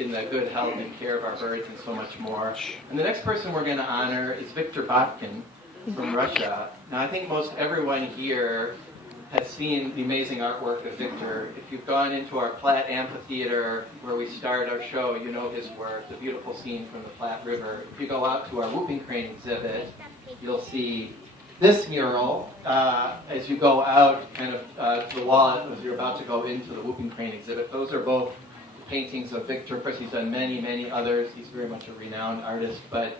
in the good health and care of our birds and so much more. And the next person we're going to honor is Viktor Botkin from Russia. Now, I think most everyone here has seen the amazing artwork of Viktor. If you've gone into our Platte Amphitheater, where we start our show, you know his work, the beautiful scene from the Platte River. If you go out to our Whooping Crane exhibit, you'll see this mural as you go out kind of to the wall as you're about to go into the Whooping Crane exhibit. Those are both paintings of Viktor. Of course, he's done many, many others. He's very much a renowned artist, but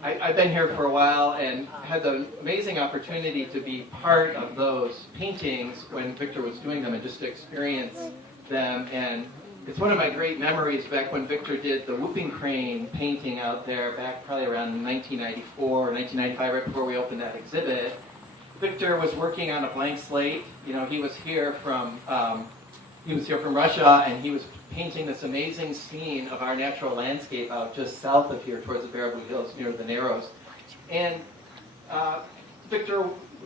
I've been here for a while and had the amazing opportunity to be part of those paintings when Viktor was doing them and just to experience them. And it's one of my great memories back when Viktor did the Whooping Crane painting out there back probably around 1994 or 1995, right before we opened that exhibit. Viktor was working on a blank slate. You know, he was here from Russia, and he was painting this amazing scene of our natural landscape out just south of here towards the Baraboo Hills near the Narrows. And Viktor,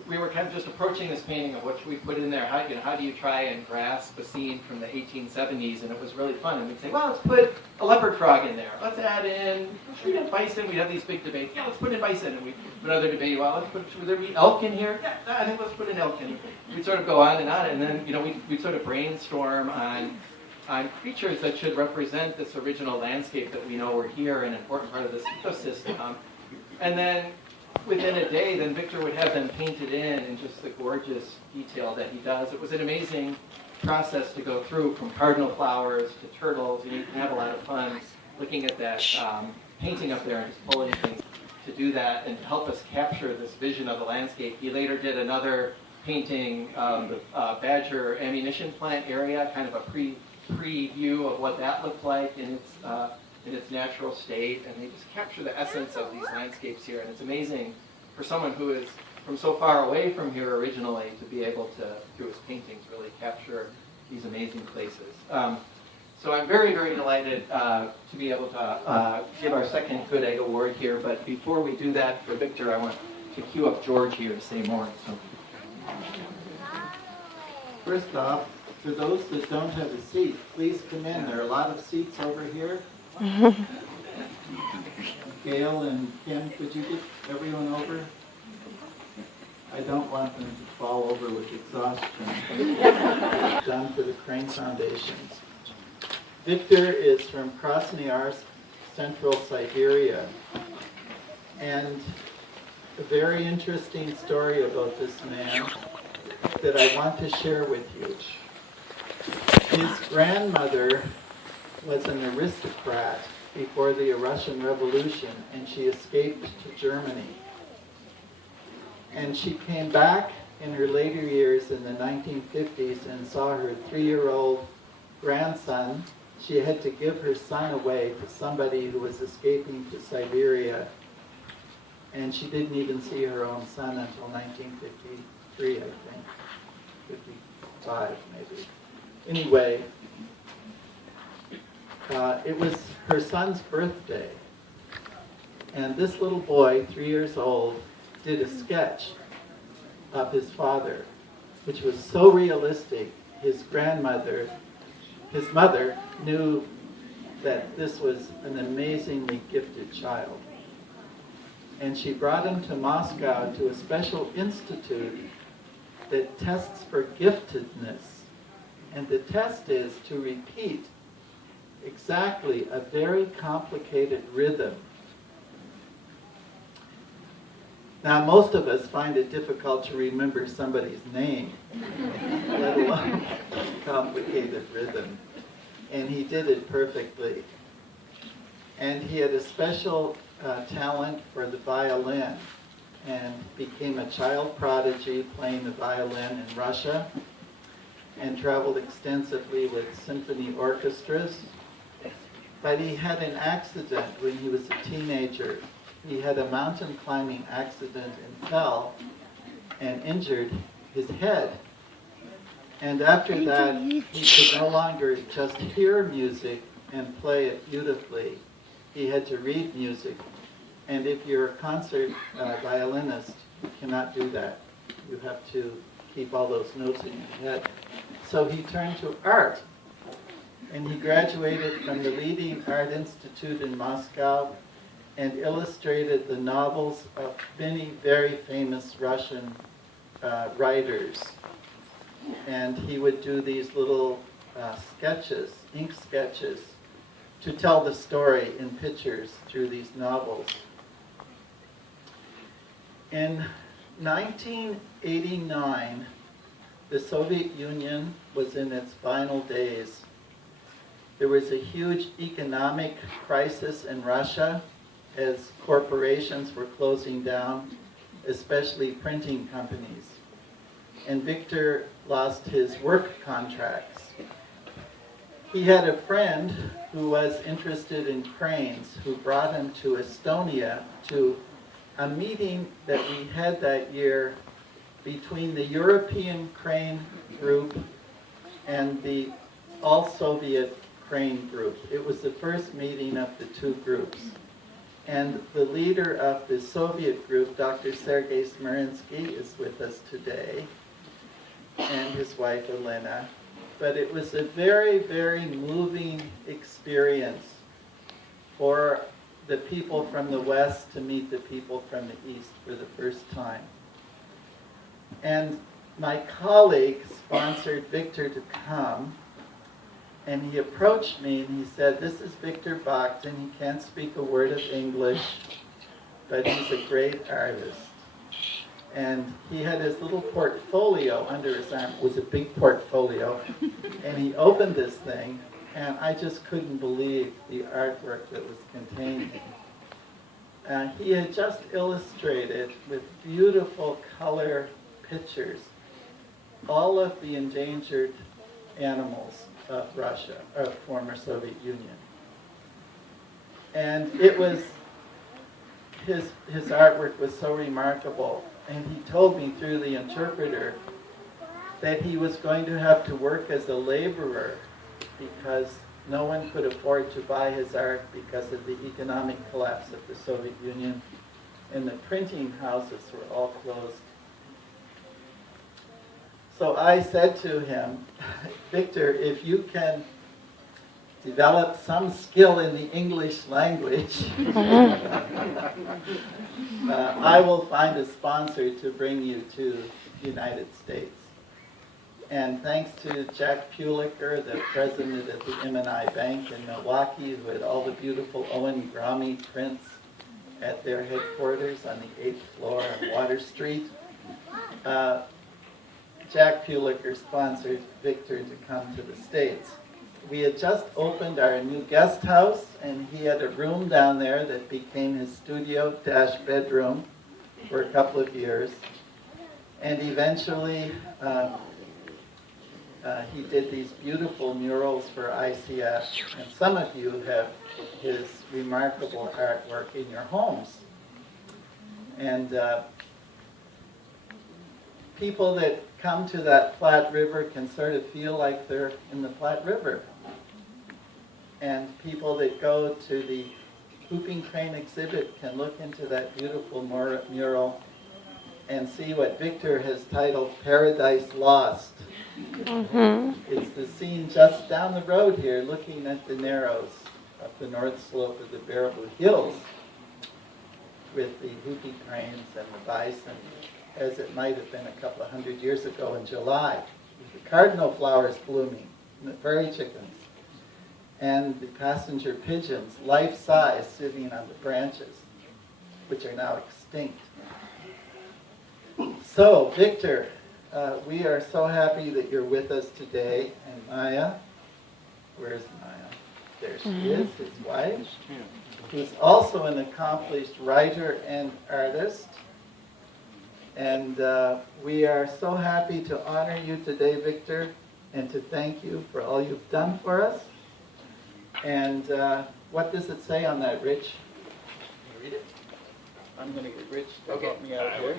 we were kind of just approaching this painting of what should we put in there. How do you try and grasp a scene from the 1870s? And it was really fun. And we'd say, well, let's put a leopard frog in there. Let's add in, should we have bison? We'd have these big debates. Yeah, let's put in bison. And we'd have another debate. Well, should there be elk in here? Yeah, I think let's put in elk in here. We'd sort of go on. And then, we'd sort of brainstorm on creatures that should represent this original landscape that we know were here, an important part of this ecosystem. And then within a day, then Viktor would have them painted in just the gorgeous detail that he does. It was an amazing process to go through, from cardinal flowers to turtles. You can have a lot of fun looking at that painting up there and just pulling things to do that and to help us capture this vision of the landscape. He later did another painting of the Badger ammunition plant area, kind of a preview of what that looked like in its natural state, and they just capture the essence of these landscapes here. And it's amazing for someone who is from so far away from here originally to be able to, through his paintings, really capture these amazing places. So I'm very, very delighted to be able to give our second Good Egg Award here. But before we do that for Viktor, I want to cue up George here to say more. So. First off, for those that don't have a seat, please come in. There are a lot of seats over here. Gail and Kim, could you get everyone over? I don't want them to fall over with exhaustion. Done for the Crane Foundations. Viktor is from Krasnoyarsk, Central Siberia. And a very interesting story about this man that I want to share with you. His grandmother was an aristocrat before the Russian Revolution, and she escaped to Germany. And she came back in her later years in the 1950s and saw her 3-year-old grandson. She had to give her son away to somebody who was escaping to Siberia, and she didn't even see her own son until 1953, I think, 55 maybe. Anyway, it was her son's birthday, and this little boy, 3 years old, did a sketch of his father, which was so realistic. His mother knew that this was an amazingly gifted child. And she brought him to Moscow to a special institute that tests for giftedness. And the test is to repeat exactly a very complicated rhythm. Now, most of us find it difficult to remember somebody's name, let alone complicated rhythm. And he did it perfectly. And he had a special talent for the violin and became a child prodigy playing the violin in Russia and traveled extensively with symphony orchestras. But he had an accident when he was a teenager. He had a mountain climbing accident and fell and injured his head. And after that, he could no longer just hear music and play it beautifully. He had to read music. And if you're a concert violinist, you cannot do that. You have to keep all those notes in your head. So he turned to art. And he graduated from the leading art institute in Moscow and illustrated the novels of many very famous Russian writers. And he would do these little sketches, ink sketches, to tell the story in pictures through these novels. In 1989, the Soviet Union was in its final days. There was a huge economic crisis in Russia as corporations were closing down, especially printing companies. And Victor lost his work contracts. He had a friend who was interested in cranes who brought him to Estonia to a meeting that we had that year between the European Crane Group and the All-Soviet Crane Group. It was the first meeting of the two groups. And the leader of the Soviet group, Dr. Sergei Smerinsky, is with us today, and his wife Elena. But it was a very, very moving experience for the people from the West to meet the people from the East for the first time. And my colleague sponsored Victor to come, and he approached me and he said, "This is Victor Bockton. He can't speak a word of English, but he's a great artist." And he had his little portfolio under his arm. It was a big portfolio. And he opened this thing, and I just couldn't believe the artwork that was contained in it. He had just illustrated with beautiful color pictures all of the endangered animals of Russia, of former Soviet Union. And it was, his artwork was so remarkable. And he told me through the interpreter that he was going to have to work as a laborer because no one could afford to buy his art because of the economic collapse of the Soviet Union, and the printing houses were all closed. So I said to him, "Victor, if you can develop some skill in the English language, I will find a sponsor to bring you to the United States." And thanks to Jack Pulicker, the president of the M&I Bank in Milwaukee, who had all the beautiful Owen Grommy prints at their headquarters on the 8th floor on Water Street, Jack Pulicker sponsored Victor to come to the States. We had just opened our new guest house, and he had a room down there that became his studio-bedroom for a couple of years. And eventually, he did these beautiful murals for ICF, and some of you have his remarkable artwork in your homes. And people that come to that Platte River can sort of feel like they're in the Platte River. And people that go to the Whooping Crane exhibit can look into that beautiful mural and see what Victor has titled Paradise Lost. Mm-hmm. It's the scene just down the road here, looking at the Narrows up the north slope of the Baraboo Hills with the whoopie cranes and the bison, as it might have been a couple of hundred years ago in July, with the cardinal flowers blooming, and the prairie chickens, and the passenger pigeons, life-size, sitting on the branches, which are now extinct. So, Victor, we are so happy that you're with us today. And Maya, where's Maya? There she is, his wife, who's also an accomplished writer and artist. And we are so happy to honor you today, Victor, and to thank you for all you've done for us. And what does it say on that, Rich? Read it. I'm going to get Rich to help me out here.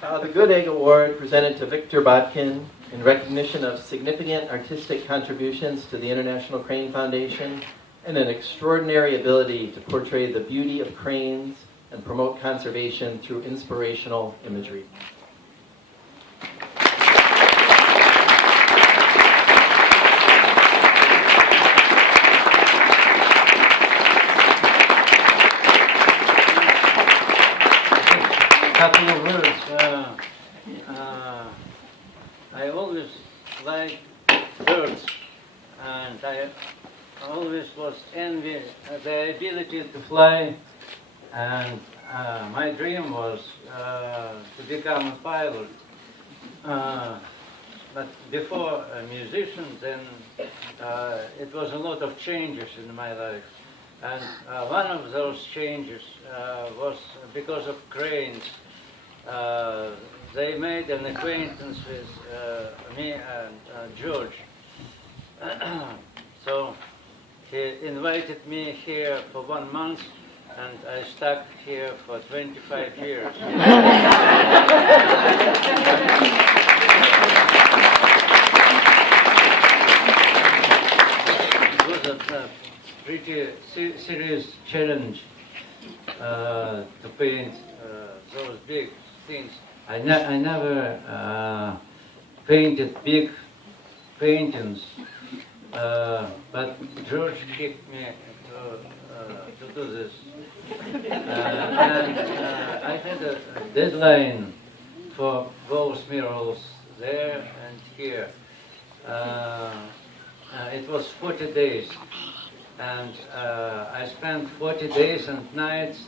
The Good Egg Award presented to Victor Botkin in recognition of significant artistic contributions to the International Crane Foundation and an extraordinary ability to portray the beauty of cranes and promote conservation through inspirational imagery. and I always was envy the ability to fly, and my dream was to become a pilot. But before a musician, then it was a lot of changes in my life. And one of those changes was because of cranes. They made an acquaintance with me and George. So he invited me here for 1 month, and I stuck here for 25 years. It was a pretty serious challenge to paint those big things. I never painted big paintings, but George kicked me to do this. And I had a deadline for both murals there and here. It was 40 days, and I spent 40 days and nights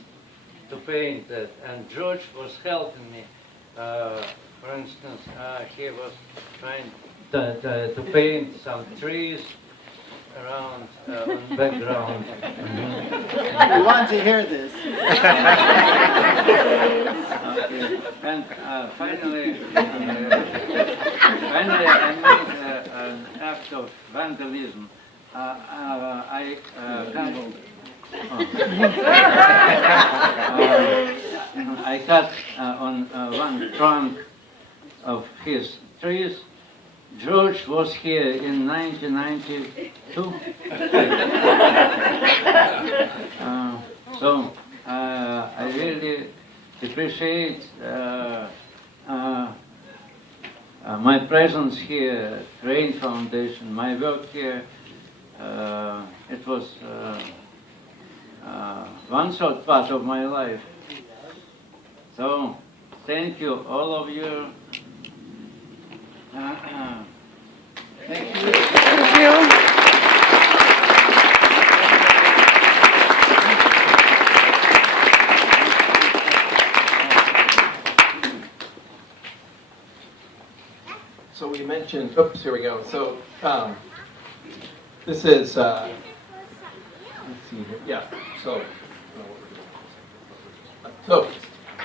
to paint that, and George was helping me. For instance, he was trying to paint some trees around on background. We want to hear this. Okay. And finally, I made an act of vandalism. I cut on one trunk of his trees. George was here in 1992. So I really appreciate my presence here at Rain Foundation, my work here. It was one short part of my life. So thank you, all of you. Thank you. Thank you. So we mentioned, oops, here we go. So this is, let's see here. Yeah, so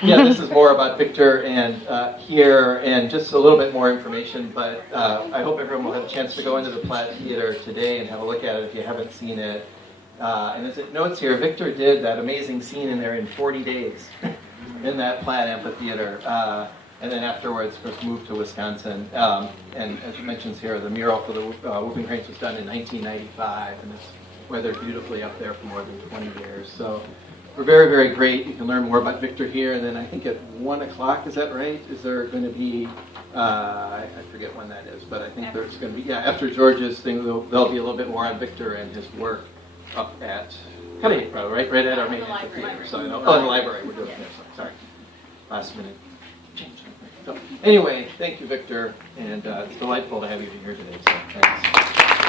yeah, this is more about Victor and here, and just a little bit more information, but I hope everyone will have a chance to go into the Platt Theater today and have a look at it if you haven't seen it. And as it notes here, Victor did that amazing scene in there in 40 days in that Platt Amphitheater. And then afterwards was moved to Wisconsin. And as it mentions here, the mural for the Whooping Cranes was done in 1995, and it's weathered beautifully up there for more than 20 years. So we're very, very great. You can learn more about Victor here, and then I think at 1 o'clock, is that right? Is there going to be, I forget when that is, but I think there's going to be, yeah, after George's thing, there'll be a little bit more on Victor and his work up at Cutting Pro, right at our main amphitheater. So, in the library, we're doing it there, so sorry. Last minute change. So, anyway, thank you, Victor, and it's delightful to have you here today, so thanks.